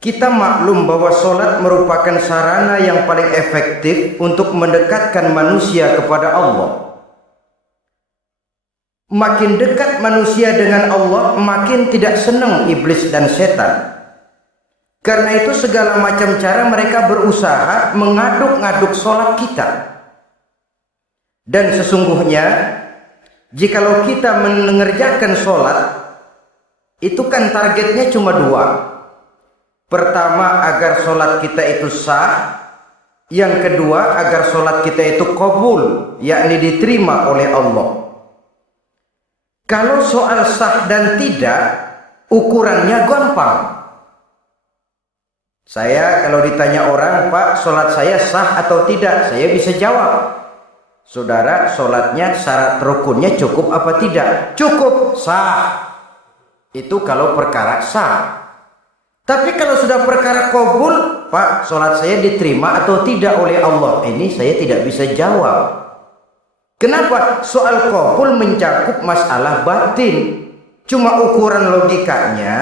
Kita maklum bahwa sholat merupakan sarana yang paling efektif untuk mendekatkan manusia kepada Allah. Makin dekat manusia dengan Allah, makin tidak senang iblis dan setan. Karena itu segala macam cara mereka berusaha mengaduk-ngaduk sholat kita. Dan sesungguhnya, jikalau kita mengerjakan sholat, itu kan targetnya cuma dua. Pertama, agar sholat kita itu sah. Yang kedua, agar sholat kita itu qabul, yakni diterima oleh Allah. Kalau soal sah dan tidak, ukurannya gampang. Saya kalau ditanya orang, Pak, sholat saya sah atau tidak? Saya bisa jawab, saudara, sholatnya syarat rukunnya cukup apa tidak? Cukup, sah. Itu kalau perkara sah. Tapi kalau sudah perkara qabul, Pak, sholat saya diterima atau tidak oleh Allah? Ini saya tidak bisa jawab. Kenapa? Soal qabul mencakup masalah batin. Cuma ukuran logikanya,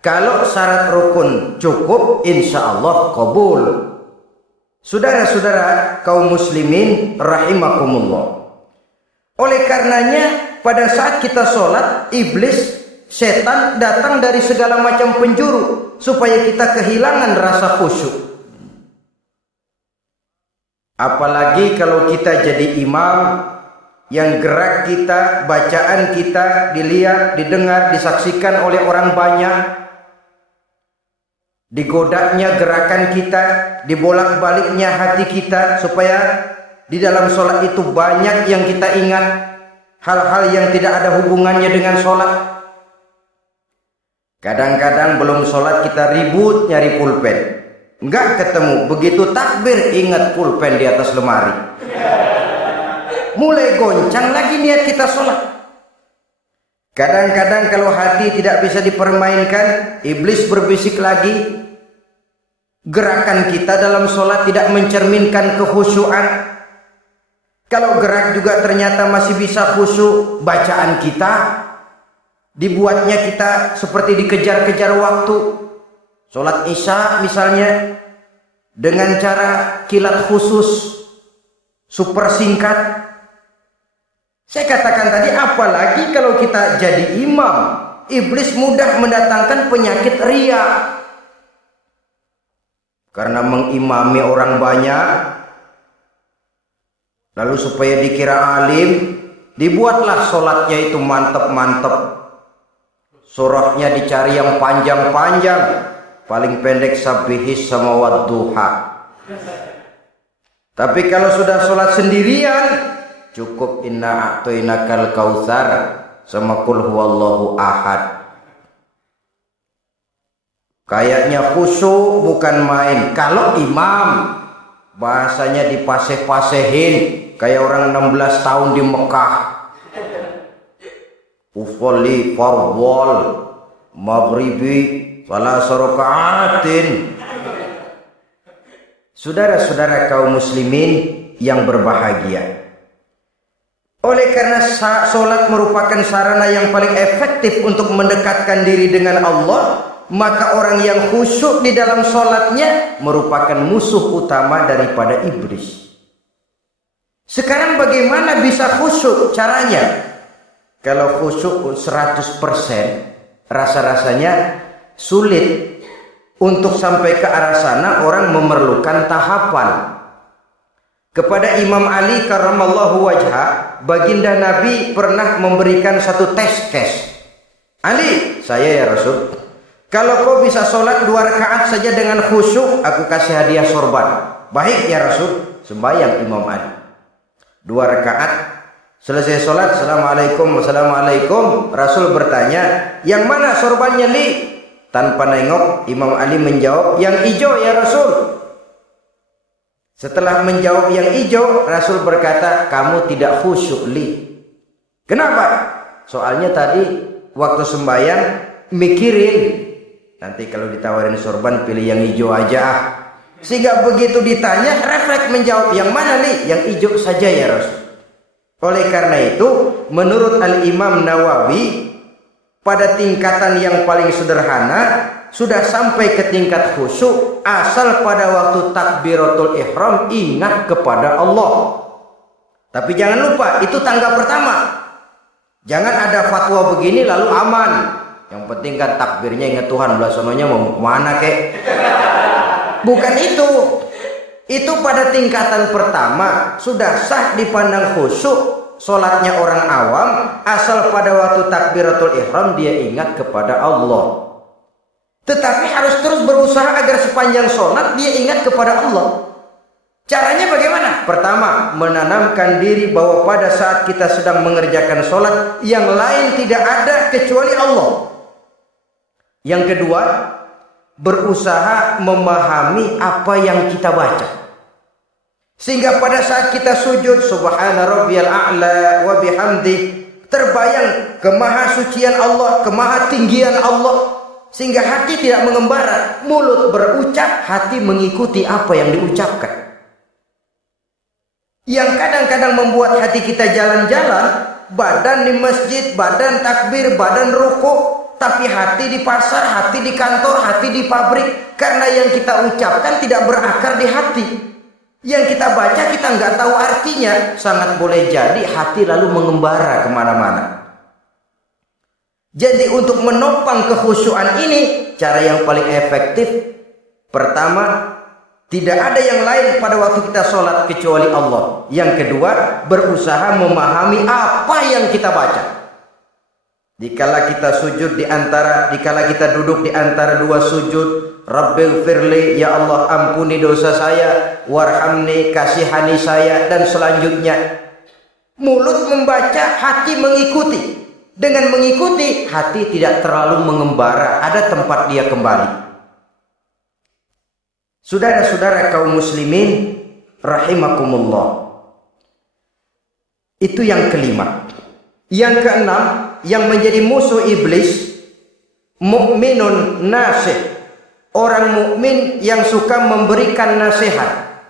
kalau syarat rukun cukup, insya Allah qabul. Saudara-saudara kaum muslimin rahimakumullah. Oleh karenanya, pada saat kita sholat, iblis, setan datang dari segala macam penjuru supaya kita kehilangan rasa khusyuk. Apalagi kalau kita jadi imam yang gerak kita, bacaan kita dilihat, didengar, disaksikan oleh orang banyak. Digodanya gerakan kita, dibolak-baliknya hati kita supaya di dalam sholat itu banyak yang kita ingat, hal-hal yang tidak ada hubungannya dengan sholat. Kadang-kadang belum sholat kita ribut nyari pulpen, enggak ketemu, begitu takbir ingat pulpen di atas lemari. Mulai goncang lagi niat kita sholat. Kadang-kadang kalau hati tidak bisa dipermainkan, iblis berbisik lagi. Gerakan kita dalam sholat tidak mencerminkan kekhusyuan. Kalau gerak juga ternyata masih bisa khusyuk, bacaan kita dibuatnya kita seperti dikejar-kejar waktu. Sholat isya misalnya dengan cara kilat khusus, super singkat. Saya katakan tadi, apalagi kalau kita jadi imam, iblis mudah mendatangkan penyakit riya. Karena mengimami orang banyak, lalu supaya dikira alim, dibuatlah sholatnya itu mantep-mantep. Surahnya dicari yang panjang-panjang, paling pendek sabbihis sama wadduha. Tapi kalau sudah sholat sendirian, cukup inna a'toinakal kautsar sama qul huwallahu ahad. Kayaknya khusyuk bukan main. Kalau imam, bahasanya dipaseh-pasehin kayak orang 16 tahun di Mekah. Ufolli farwal maghribi salah sorokaatin. Saudara-saudara kaum muslimin yang berbahagia, oleh karena sholat merupakan sarana yang paling efektif untuk mendekatkan diri dengan Allah, maka orang yang khusyuk di dalam sholatnya merupakan musuh utama daripada iblis. Sekarang bagaimana bisa khusyuk caranya? Kalau khusyuk 100%, rasa-rasanya sulit. Untuk sampai ke arah sana orang memerlukan tahapan. Kepada Imam Ali karramallahu wajha, baginda Nabi pernah memberikan satu tes. Ali, saya ya Rasul, kalau kau bisa sholat 2 rakaat saja dengan khusyuk, aku kasih hadiah sorban. Baik ya Rasul. Sembahyang Imam Ali 2 rakaat. Selesai sholat, assalamualaikum. Rasul bertanya, yang mana sorbannya Li? Tanpa nengok, Imam Ali menjawab, yang hijau ya Rasul. Setelah menjawab yang hijau, Rasul berkata, kamu tidak khusyuk Li. Kenapa? Soalnya tadi waktu sembahyang mikirin, nanti kalau ditawarin sorban pilih yang hijau aja. Sehingga begitu ditanya, refleks menjawab, yang mana Li? Yang hijau saja ya Rasul. Oleh karena itu, menurut Al-Imam Nawawi, pada tingkatan yang paling sederhana, sudah sampai ke tingkat khusyuk, asal pada waktu takbiratul ihram ingat kepada Allah. Tapi jangan lupa, itu tangga pertama. Jangan ada fatwa begini lalu aman. Yang penting kan takbirnya ingat Tuhan, belasononya mau kemana kek? Bukan itu. Itu pada tingkatan pertama sudah sah dipandang khusyuk solatnya orang awam, asal pada waktu takbiratul ihram dia ingat kepada Allah. Tetapi harus terus berusaha agar sepanjang solat dia ingat kepada Allah. Caranya bagaimana? Pertama, menanamkan diri bahwa pada saat kita sedang mengerjakan solat, yang lain tidak ada kecuali Allah. Yang kedua, berusaha memahami apa yang kita baca, sehingga pada saat kita sujud, subhana rabbiyal a'la wa bihamdi, terbayang kemahasucian Allah, kemahatinggian Allah, sehingga hati tidak mengembara. Mulut berucap, hati mengikuti apa yang diucapkan. Yang kadang-kadang membuat hati kita jalan-jalan, badan di masjid, badan takbir, badan ruku, tapi hati di pasar, hati di kantor, hati di pabrik. Karena yang kita ucapkan tidak berakar di hati. Yang kita baca kita nggak tahu artinya. Sangat boleh jadi hati lalu mengembara kemana-mana. Jadi untuk menopang kekhusyuan ini, cara yang paling efektif, pertama, tidak ada yang lain pada waktu kita sholat kecuali Allah. Yang kedua, berusaha memahami apa yang kita baca. Dikala kita sujud dikala kita duduk di antara dua sujud, Rabbighfirli, ya Allah ampuni dosa saya, warhamni, kasihani saya, dan selanjutnya. Mulut membaca, hati mengikuti. Dengan mengikuti, hati tidak terlalu mengembara, ada tempat dia kembali. Saudara-saudara kaum muslimin rahimakumullah. Itu yang kelima. Yang keenam, yang menjadi musuh iblis, mukminun nasih. Orang mukmin yang suka memberikan nasihat.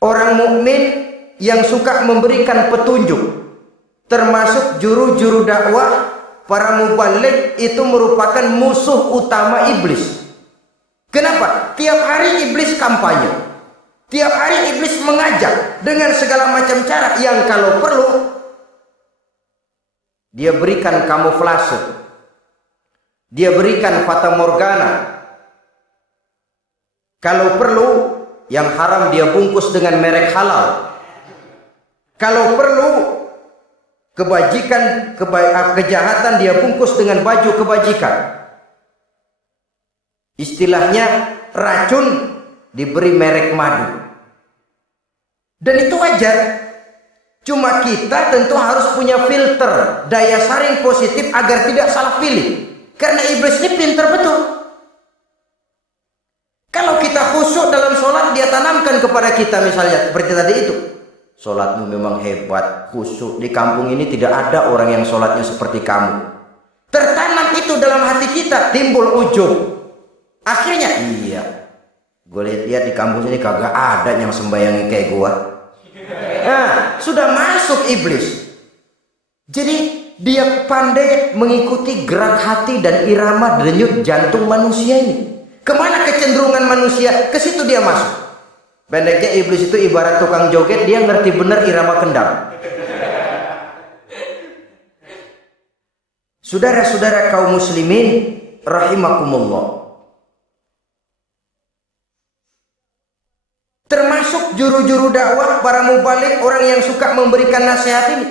Orang mukmin yang suka memberikan petunjuk. Termasuk juru-juru dakwah, para mubaligh, itu merupakan musuh utama iblis. Kenapa? Tiap hari iblis kampanye. Tiap hari iblis mengajak dengan segala macam cara yang kalau perlu dia berikan kamuflase. Dia berikan fata morgana. Kalau perlu yang haram dia bungkus dengan merek halal. Kalau perlu kejahatan dia bungkus dengan baju kebajikan. Istilahnya racun diberi merek madu. Dan itu wajar. Cuma kita tentu harus punya filter, daya saring positif agar tidak salah pilih. Karena iblis ini pintar betul. Kalau kita khusyuk dalam sholat, dia tanamkan kepada kita misalnya seperti tadi itu. Sholatmu memang hebat, khusyuk. Di kampung ini tidak ada orang yang sholatnya seperti kamu. Tertanam itu dalam hati kita, timbul ujub. Akhirnya, iya, gue lihat di kampus ini kagak ada yang sembayangi kayak gue. Nah, sudah masuk iblis. Jadi dia pandai mengikuti gerak hati dan irama denyut jantung manusia ini. Kemana kecenderungan manusia, ke situ dia masuk. Pendeknya iblis itu ibarat tukang joget, dia ngerti benar irama kendang. Saudara-saudara kaum muslimin rahimakumullah. Termasuk juru-juru dakwah, para mubaligh, orang yang suka memberikan nasihat ini.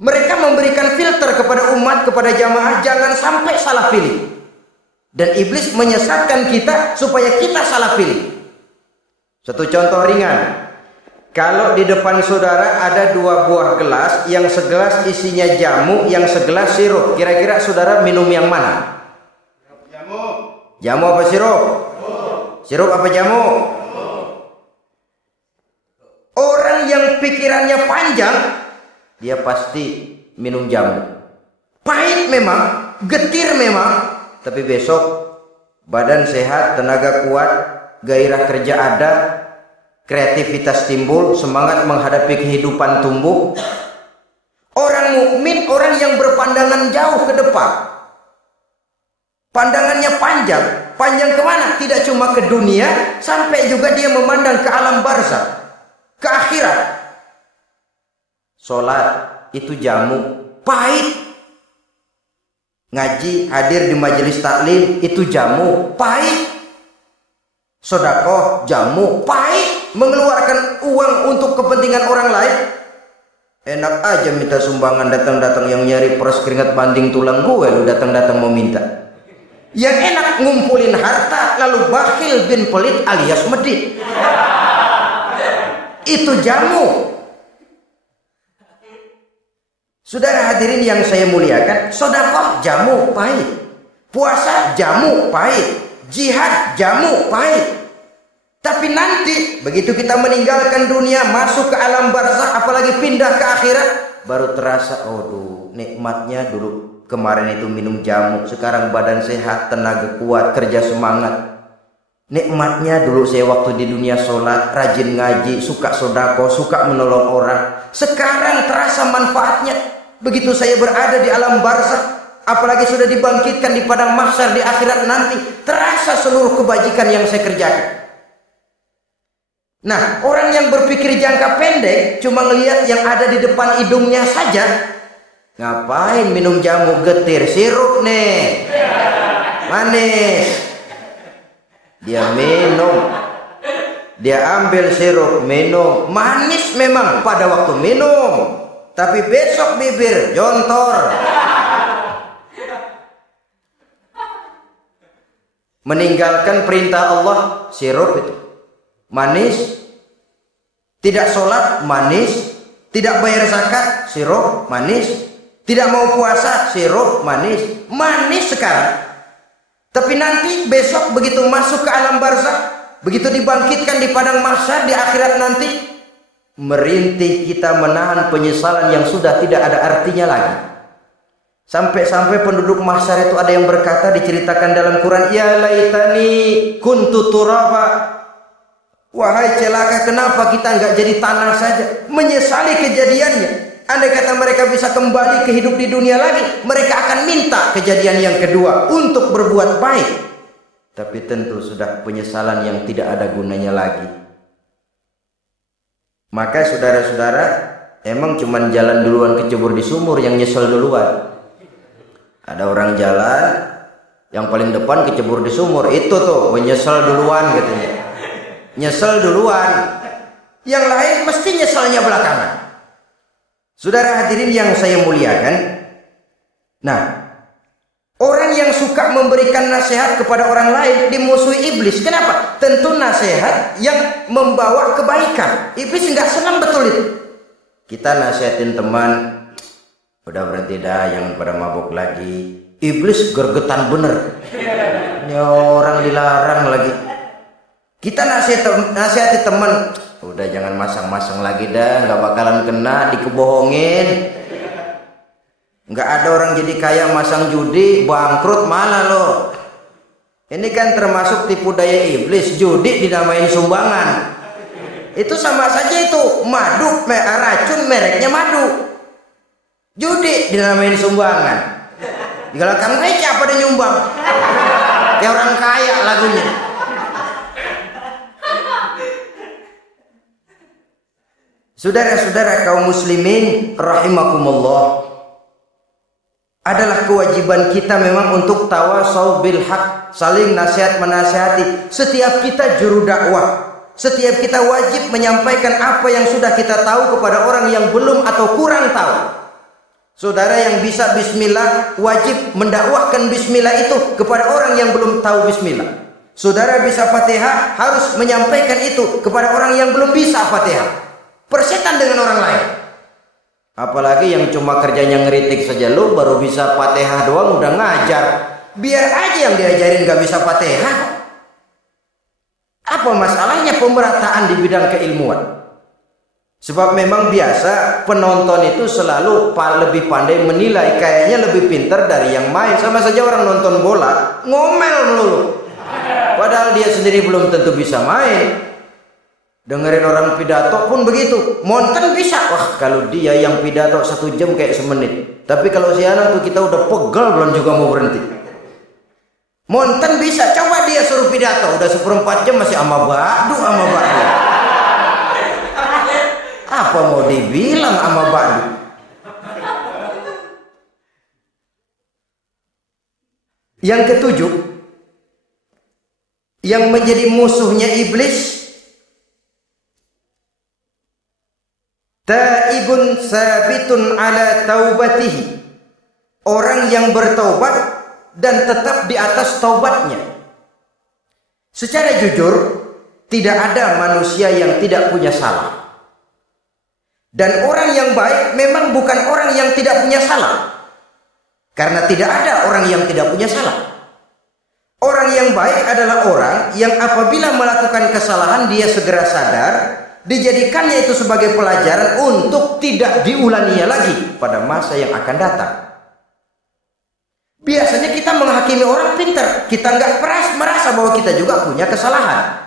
Mereka memberikan filter kepada umat, kepada jamaah, jangan sampai salah pilih. Dan iblis menyesatkan kita supaya kita salah pilih. Satu contoh ringan. Kalau di depan saudara ada dua buah gelas, yang segelas isinya jamu, yang segelas sirup. Kira-kira saudara minum yang mana? Jamu. Jamu apa sirup? Sirup apa jamu? Orang yang pikirannya panjang, dia pasti minum jamu. Pahit memang, getir memang, tapi besok badan sehat, tenaga kuat, gairah kerja ada, kreativitas timbul, semangat menghadapi kehidupan tumbuh. Orang mukmin, orang yang berpandangan jauh ke depan. Pandangannya panjang. Panjang kemana? Tidak cuma ke dunia, sampai juga dia memandang ke alam barzakh, ke akhirat. Sholat itu jamu, pahit. Ngaji, hadir di majelis taklim itu jamu, pahit. Sedekah jamu, pahit. Mengeluarkan uang untuk kepentingan orang lain, enak aja minta sumbangan, datang-datang yang nyari peres keringat banding tulang gue, lu datang-datang mau minta. Yang enak ngumpulin harta lalu bakhil bin pelit alias medit. Itu jamu. Saudara hadirin yang saya muliakan, sedekah jamu pahit, puasa jamu pahit, jihad jamu pahit. Tapi nanti begitu kita meninggalkan dunia, masuk ke alam barzakh, apalagi pindah ke akhirat, baru terasa, aduh nikmatnya dulu kemarin itu minum jamu, sekarang badan sehat, tenaga kuat, kerja semangat. Nikmatnya dulu saya waktu di dunia sholat, rajin ngaji, suka sodako, suka menolong orang. Sekarang terasa manfaatnya begitu saya berada di alam barzakh, apalagi sudah dibangkitkan di padang mahsyar di akhirat nanti, terasa seluruh kebajikan yang saya kerjakan. Nah, orang yang berpikir jangka pendek cuma ngelihat yang ada di depan hidungnya saja. Ngapain minum jamu, getir sirup nih, manis. Dia minum, dia ambil sirup, minum, manis memang pada waktu minum, tapi besok bibir jontor. Meninggalkan perintah Allah, sirup itu manis. Tidak sholat, manis. Tidak bayar zakat, sirup, manis. Tidak mau puasa, sirup, manis. Manis sekarang. Tapi nanti besok begitu masuk ke alam barzakh, begitu dibangkitkan di padang mahsyar di akhirat nanti, merintih kita menahan penyesalan yang sudah tidak ada artinya lagi. Sampai-sampai penduduk mahsyar itu ada yang berkata, diceritakan dalam Quran, ya laitani kuntu turaba. Wahai celaka, kenapa kita nggak jadi tanah saja? Menyesali kejadiannya. Andai kata mereka bisa kembali ke hidup di dunia lagi, mereka akan minta kejadian yang kedua untuk berbuat baik. Tapi tentu sudah penyesalan yang tidak ada gunanya lagi. Maka saudara-saudara, emang cuman jalan duluan kecebur di sumur yang nyesel duluan. Ada orang jalan, yang paling depan kecebur di sumur, itu tuh menyesal duluan katanya. Nyesel duluan, yang lain mesti nyeselnya belakangan. Saudara hadirin yang saya muliakan, nah, orang yang suka memberikan nasihat kepada orang lain dimusuhi iblis. Kenapa? Tentu nasihat yang membawa kebaikan. Iblis nggak senang betul itu. Kita nasihatin teman, udah berhenti dah, jangan pada mabuk lagi. Iblis gergetan bener. Ini orang dilarang lagi. Kita nasihati teman, udah jangan masang-masang lagi dah, nggak bakalan kena, dikebohongin. Nggak ada orang jadi kaya masang judi, bangkrut malah loh. Ini kan termasuk tipu daya iblis, judi dinamain sumbangan. Itu sama saja itu, madu, racun mereknya madu. Judi dinamain sumbangan. Digalakan gereja apa dia nyumbang? Kayak orang kaya lagunya. Saudara-saudara kaum muslimin rahimakumullah, adalah kewajiban kita memang untuk tawasau bil haq, saling nasihat menasihati. Setiap kita juru dakwah, setiap kita wajib menyampaikan apa yang sudah kita tahu kepada orang yang belum atau kurang tahu. Saudara yang bisa bismillah wajib mendakwahkan bismillah itu kepada orang yang belum tahu bismillah. Saudara bisa Fatihah harus menyampaikan itu kepada orang yang belum bisa Fatihah. Persetan dengan orang lain. Apalagi yang cuma kerjanya ngeritik saja, lu baru bisa Fatihah doang udah ngajar. Biar aja yang diajarin gak bisa Fatihah. Apa masalahnya pemerataan di bidang keilmuan? Sebab memang biasa penonton itu selalu lebih pandai menilai, kayaknya lebih pintar dari yang main. Sama saja orang nonton bola ngomel melulu, padahal dia sendiri belum tentu bisa main. Dengerin orang pidato pun begitu. Monten bisa. Wah, kalau dia yang pidato 1 jam kayak semenit. Tapi kalau si anak tuh kita udah pegel belum juga mau berhenti. Monten bisa. Coba dia suruh pidato udah 1/4 jam masih ama badu. Apa mau dibilang ama badu? Yang ketujuh, yang menjadi musuhnya iblis, taibun sabitun ala taubatihi, orang yang bertaubat dan tetap di atas taubatnya. Secara jujur, tidak ada manusia yang tidak punya salah. Dan orang yang baik memang bukan orang yang tidak punya salah. Karena tidak ada orang yang tidak punya salah. Orang yang baik adalah orang yang apabila melakukan kesalahan dia segera sadar, dijadikannya itu sebagai pelajaran untuk tidak diulanginya lagi pada masa yang akan datang. Biasanya kita menghakimi orang pintar, kita nggak merasa bahwa kita juga punya kesalahan.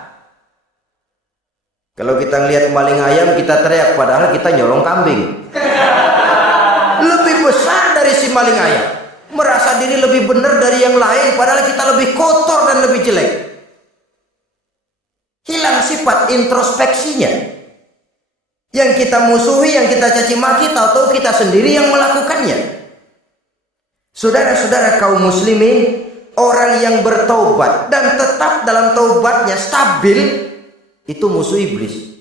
Kalau kita lihat maling ayam kita teriak, padahal kita nyolong kambing. Lebih besar dari si maling ayam, merasa diri lebih benar dari yang lain, padahal kita lebih kotor dan lebih jelek. Hilang sifat introspeksinya. Yang kita musuhi, yang kita caci maki, tahu-tahu kita sendiri yang melakukannya. Saudara-saudara kaum muslimin, orang yang bertaubat dan tetap dalam taubatnya stabil, itu musuh iblis.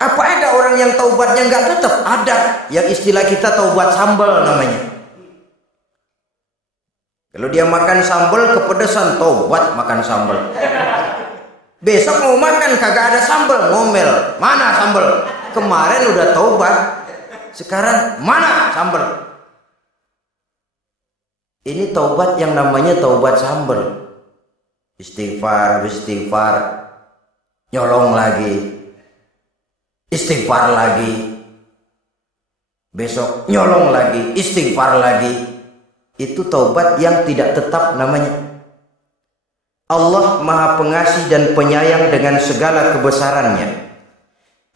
Apa ada orang yang taubatnya nggak tetap? Ada. Yang istilah kita taubat sambal namanya. Kalau dia makan sambal kepedesan, taubat makan sambal. Besok mau makan kagak ada sambal, ngomel. Mana sambal? Kemarin udah taubat, sekarang mana sambal? Ini taubat yang namanya taubat sambal. Istighfar, nyolong lagi, istighfar lagi, besok nyolong lagi, istighfar lagi. Itu taubat yang tidak tetap namanya. Allah Maha Pengasih dan Penyayang dengan segala kebesarannya.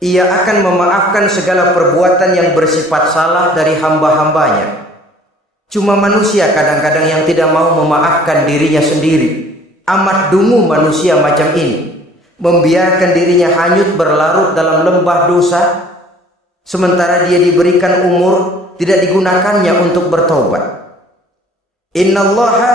Ia akan memaafkan segala perbuatan yang bersifat salah dari hamba-hambanya. Cuma manusia kadang-kadang yang tidak mau memaafkan dirinya sendiri. Amat dungu manusia macam ini, membiarkan dirinya hanyut berlarut dalam lembah dosa, sementara dia diberikan umur tidak digunakannya untuk bertaubat. Innallaha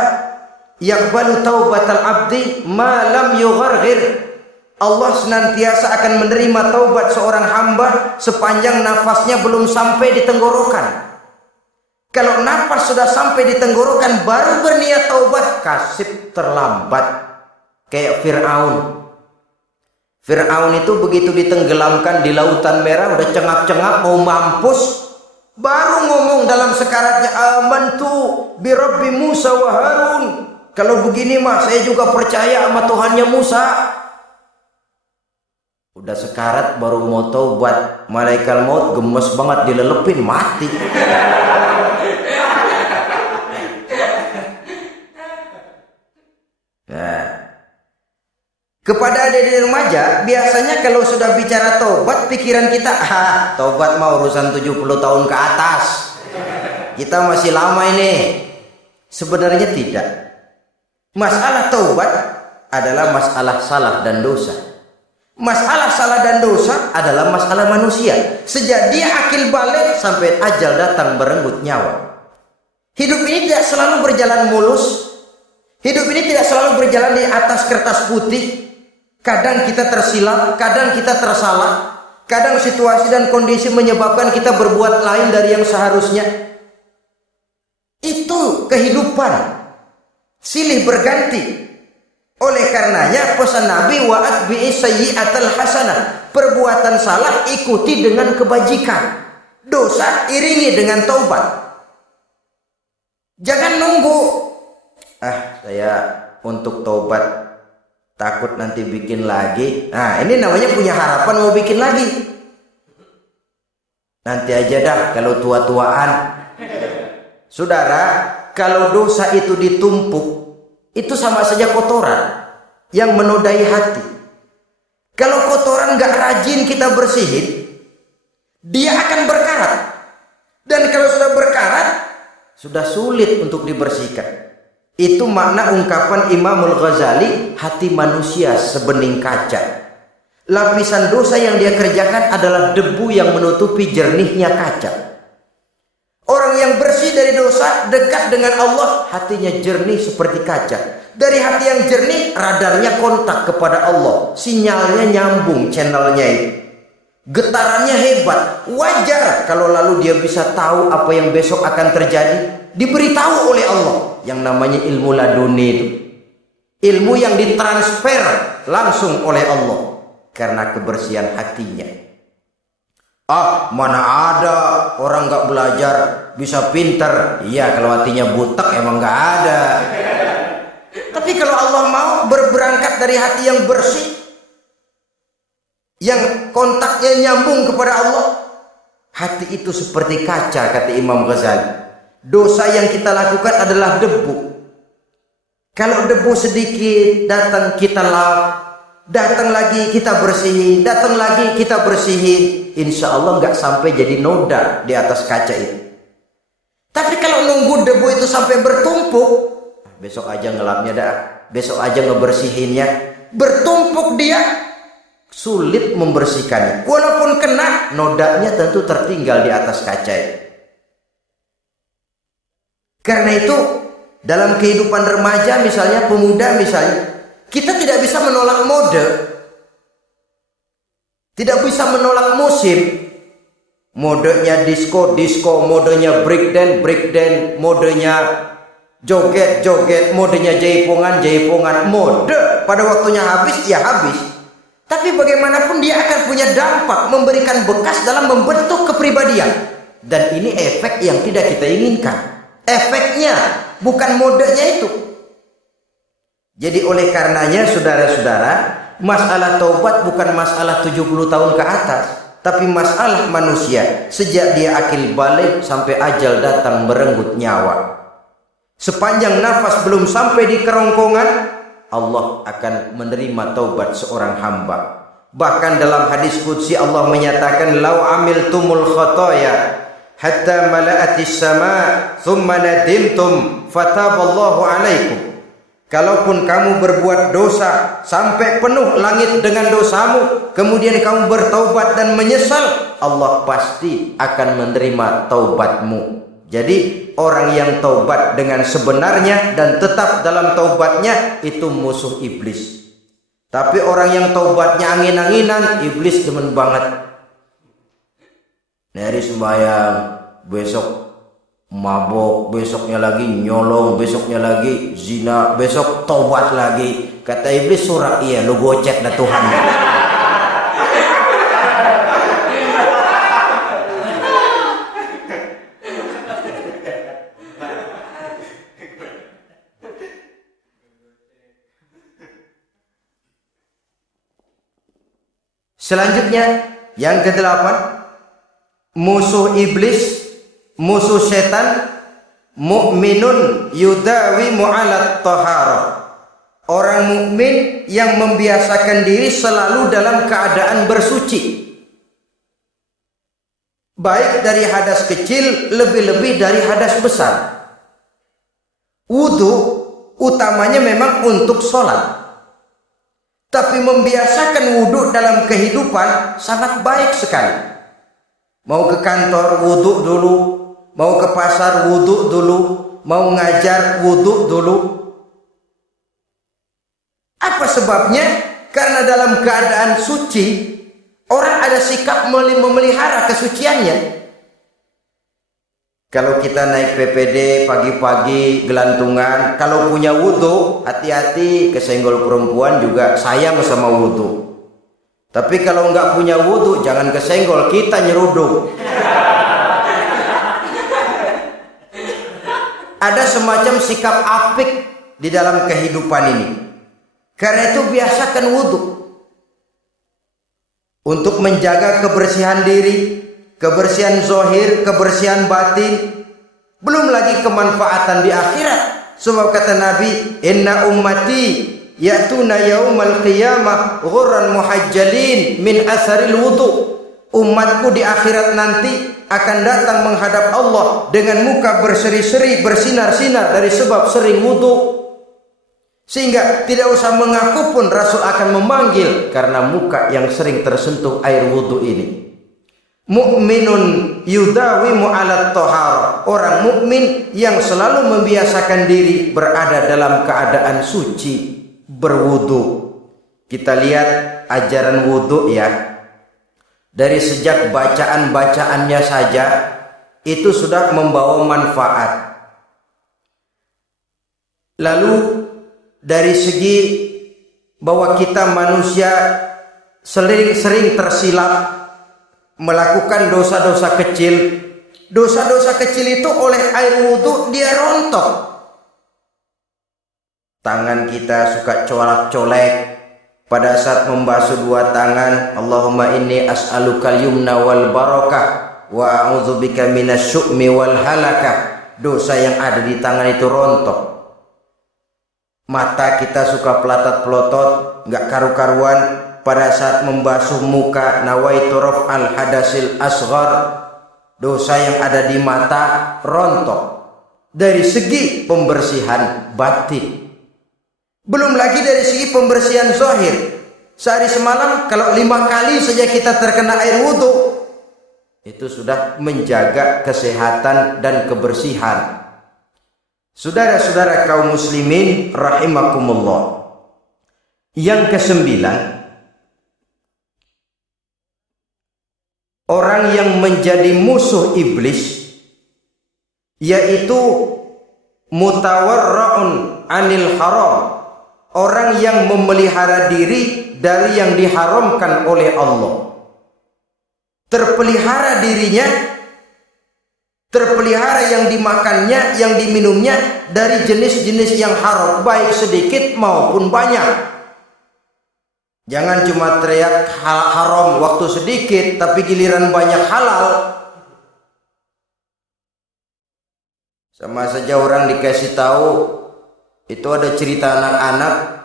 yaqbalu taubatal abdi ma lam yugharghir. Allah senantiasa akan menerima taubat seorang hamba sepanjang nafasnya belum sampai di tenggorokan. Kalau nafas sudah sampai di tenggorokan baru berniat taubat, kasib terlambat. Kayak Fir'aun. Fir'aun itu begitu ditenggelamkan di lautan merah, udah cengap-cengap mau mampus, baru ngomong dalam sekaratnya, amantu bi Rabbi Musa wa Harun. Kalau begini mah saya juga percaya sama Tuhannya Musa. Udah sekarat baru mau taubat, malaikat maut gemes banget dilelepin, mati. Kepada adik-adik remaja, biasanya kalau sudah bicara taubat, pikiran kita, taubat mau urusan 70 tahun ke atas. Kita masih lama ini. Sebenarnya tidak. Masalah taubat adalah masalah salah dan dosa. Masalah salah dan dosa adalah masalah manusia. Sejak dia akil balik sampai ajal datang berenggut nyawa. Hidup ini tidak selalu berjalan mulus. Hidup ini tidak selalu berjalan di atas kertas putih. Kadang kita tersilap, kadang kita tersalah, kadang situasi dan kondisi menyebabkan kita berbuat lain dari yang seharusnya. Itu kehidupan, silih berganti. Oleh karenanya pesan Nabi, wa atbi'i sayyi'atal hasanah, perbuatan salah ikuti dengan kebajikan, dosa iringi dengan taubat. Jangan nunggu, saya untuk taubat takut nanti bikin lagi. Nah, ini namanya punya harapan mau bikin lagi. Nanti aja dah kalau tua-tuaan. Saudara, kalau dosa itu ditumpuk, itu sama saja kotoran yang menodai hati. Kalau kotoran nggak rajin kita bersihin, dia akan berkarat. Dan kalau sudah berkarat, sudah sulit untuk dibersihkan. Itu makna ungkapan Imamul Ghazali, hati manusia sebening kaca. Lapisan dosa yang dia kerjakan adalah debu yang menutupi jernihnya kaca. Orang yang bersih dari dosa, dekat dengan Allah, hatinya jernih seperti kaca. Dari hati yang jernih, radarnya kontak kepada Allah. Sinyalnya nyambung channelnya itu. Getarannya hebat. Wajar kalau lalu dia bisa tahu apa yang besok akan terjadi. Diberitahu oleh Allah. Yang namanya ilmu laduni itu. Ilmu yang ditransfer langsung oleh Allah. Karena kebersihan hatinya. Ah, mana ada orang nggak belajar bisa pinter. Iya, kalau hatinya butek emang nggak ada. Tapi kalau Allah mau berberangkat dari hati yang bersih, yang kontaknya nyambung kepada Allah, hati itu seperti kaca, kata Imam Ghazali. Dosa yang kita lakukan adalah debu. Kalau debu sedikit datang kita lap, datang lagi kita bersihin, datang lagi kita bersihin, insya Allah nggak sampai jadi noda di atas kaca itu. Tapi kalau nunggu debu itu sampai bertumpuk, besok aja ngelapnya dah, besok aja ngebersihinnya, bertumpuk dia, sulit membersihkannya. Walaupun kena, nodanya tentu tertinggal di atas kaca itu. Karena itu dalam kehidupan remaja misalnya, pemuda misalnya, kita tidak bisa menolak mode, tidak bisa menolak musim. Modenya disco, modenya breakdance, modenya joget, modenya jaipongan. Mode pada waktunya habis, ya habis. Tapi bagaimanapun dia akan punya dampak, memberikan bekas dalam membentuk kepribadian. Dan ini efek yang tidak kita inginkan. Efeknya, bukan modenya itu. Jadi oleh karenanya saudara-saudara, masalah taubat bukan masalah 70 tahun ke atas, tapi masalah manusia sejak dia akil balik sampai ajal datang merenggut nyawa. Sepanjang nafas belum sampai di kerongkongan, Allah akan menerima taubat seorang hamba. Bahkan dalam hadis qudsi Allah menyatakan, "Lau amiltumul khotoya hatta mala'atis sama thumma nadimtum fataballahu alaikum." Kalaupun kamu berbuat dosa sampai penuh langit dengan dosamu, kemudian kamu bertaubat dan menyesal, Allah pasti akan menerima taubatmu. Jadi orang yang taubat dengan sebenarnya dan tetap dalam taubatnya itu musuh iblis. Tapi orang yang taubatnya angin-anginan, iblis demen banget. Hari sembahyang, besok mabok, besoknya lagi nyolong, besoknya lagi zina, besok taubat lagi. Kata iblis, surah iya lu gocek dah Tuhan. Selanjutnya yang ke-8, musuh iblis, musuh setan, mukminun yudawi mu'alat taharah. Orang mukmin yang membiasakan diri selalu dalam keadaan bersuci. Baik dari hadas kecil, lebih-lebih dari hadas besar. Wudu utamanya memang untuk sholat. Tapi membiasakan wudu dalam kehidupan sangat baik sekali. Mau ke kantor wudu dulu, mau ke pasar wudu dulu, mau ngajar wudu dulu. Apa sebabnya? Karena dalam keadaan suci, orang ada sikap memelihara kesuciannya. Kalau kita naik PPD pagi-pagi gelantungan, kalau punya wudu, hati-hati kesenggol perempuan juga sayang sama wudu. Tapi kalau nggak punya wudu, jangan kesenggol, kita nyeruduk. Ada semacam sikap apik di dalam kehidupan ini. Karena itu biasakan wudu untuk menjaga kebersihan diri, kebersihan zohir, kebersihan batin, belum lagi kemanfaatan di akhirat. Sebab kata Nabi, "Inna ummati ya'tuna yaumal qiyamah ghurran muhajjalin min atharil wudu. Umatku di akhirat nanti akan datang menghadap Allah dengan muka berseri-seri, bersinar-sinar dari sebab sering wudu. Sehingga tidak usah mengaku pun Rasul akan memanggil karena muka yang sering tersentuh air wudu ini. Mu'minun yudawimu ala thahara. Orang mukmin yang selalu membiasakan diri berada dalam keadaan suci, berwudu. Kita lihat ajaran wudu ya. Dari sejak bacaan-bacaannya saja itu sudah membawa manfaat. Lalu dari segi bahwa kita manusia sering tersilap melakukan dosa-dosa kecil. Dosa-dosa kecil itu oleh air wudu dia rontok. Tangan kita suka colak-colek pada saat membasuh dua tangan. Allahumma inni as'alukal yumna wal barakah wa a'udzubika minasyu'mi wal halakah. Dosa yang ada di tangan itu rontok. Mata kita suka pelatat-pelotot, nggak karu-karuan pada saat membasuh muka. Nawaitu raf'al hadasil asghar. Dosa yang ada di mata rontok. Dari segi pembersihan batin. Belum lagi dari segi pembersihan zahir. Sehari semalam kalau 5 kali saja kita terkena air wudu, itu sudah menjaga kesehatan dan kebersihan. Saudara-saudara kaum muslimin rahimakumullah. Yang kesembilan, orang yang menjadi musuh iblis yaitu mutawarra'un anil haram. Orang yang memelihara diri dari yang diharamkan oleh Allah. Terpelihara dirinya, terpelihara yang dimakannya, yang diminumnya dari jenis-jenis yang haram, baik sedikit maupun banyak. Jangan cuma teriak haram waktu sedikit, tapi giliran banyak halal. Sama saja orang dikasih tahu, itu ada cerita anak-anak,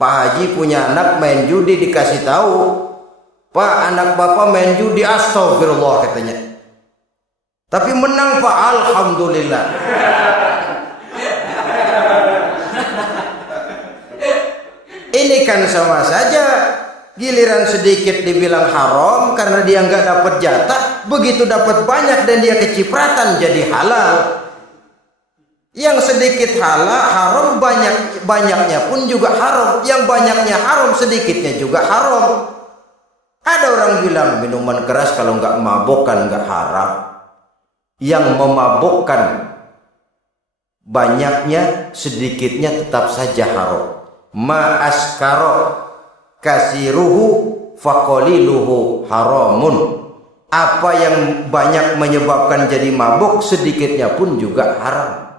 Pak Haji punya anak main judi, dikasih tahu, Pak, anak bapak main judi, astagfirullah katanya. Tapi menang Pak, alhamdulillah. Ini kan sama saja, giliran sedikit dibilang haram karena dia nggak dapat jatah, begitu dapat banyak dan dia kecipratan jadi halal. Yang sedikit haram, banyaknya pun juga haram. Yang banyaknya haram, sedikitnya juga haram. Ada orang bilang minuman keras kalau nggak mabokkan nggak haram. Yang memabokkan banyaknya, sedikitnya tetap saja haram. Ma askaro kasiruhu faqaliluhu haramun. Apa yang banyak menyebabkan jadi mabuk, sedikitnya pun juga haram.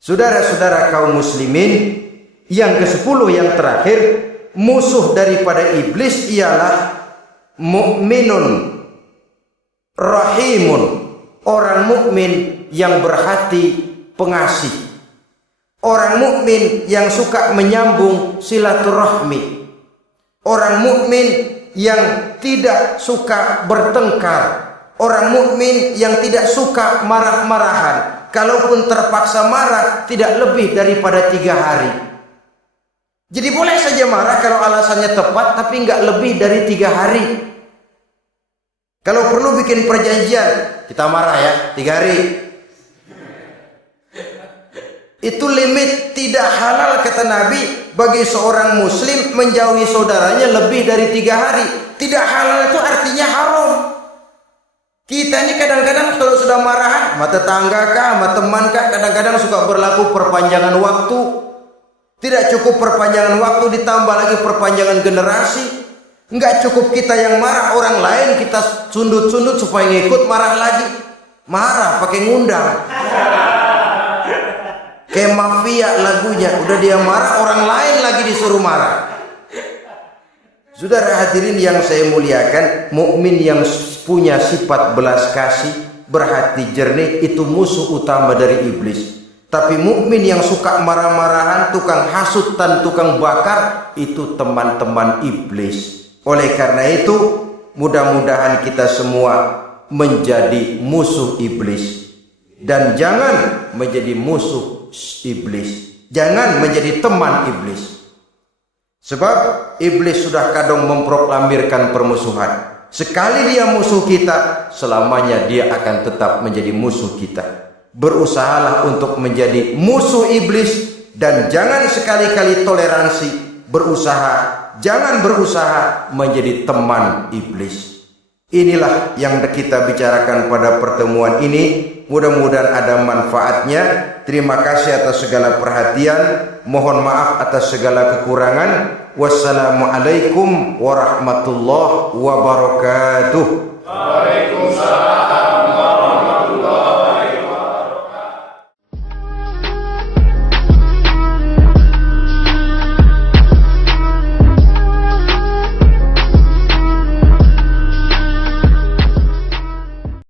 Saudara-saudara kaum muslimin, yang ke-10 yang terakhir, musuh daripada iblis ialah mukminun rahimun. Orang mukmin yang berhati pengasih. Orang mukmin yang suka menyambung silaturahmi. Orang mukmin yang tidak suka bertengkar. Orang mukmin yang tidak suka marah-marahan. Kalaupun terpaksa marah, tidak lebih daripada 3 hari. Jadi boleh saja marah kalau alasannya tepat, tapi nggak lebih dari 3 hari. Kalau perlu bikin perjanjian, kita marah ya 3 hari. Itu limit. Tidak halal kata Nabi bagi seorang muslim menjauhi saudaranya lebih dari 3 hari. Tidak halal itu artinya haram. Kita ini kadang-kadang kalau sudah marah sama tetangga kah, sama teman kah, kadang-kadang suka berlaku perpanjangan waktu. Tidak cukup perpanjangan waktu, ditambah lagi perpanjangan generasi. Enggak cukup kita yang marah, orang lain kita sundut-sundut supaya ngikut marah lagi. Marah pakai ngundang. Kayak mafia lagunya, udah dia marah, orang lain lagi disuruh marah. Saudara hadirin yang saya muliakan, mukmin yang punya sifat belas kasih, berhati jernih, itu musuh utama dari iblis. Tapi mukmin yang suka marah-marahan, tukang hasut dan tukang bakar, itu teman-teman iblis. Oleh karena itu, mudah-mudahan kita semua menjadi musuh iblis. Dan jangan menjadi musuh iblis. Jangan menjadi teman iblis. Sebab iblis sudah kadang memproklamirkan permusuhan. Sekali dia musuh kita, selamanya dia akan tetap menjadi musuh kita. Berusahalah untuk menjadi musuh iblis dan jangan sekali-kali toleransi. Jangan berusaha menjadi teman iblis. Inilah yang kita bicarakan pada pertemuan ini. Mudah-mudahan ada manfaatnya. Terima kasih atas segala perhatian. Mohon maaf atas segala kekurangan. Wassalamualaikum warahmatullahi wabarakatuh. Waalaikumsalam.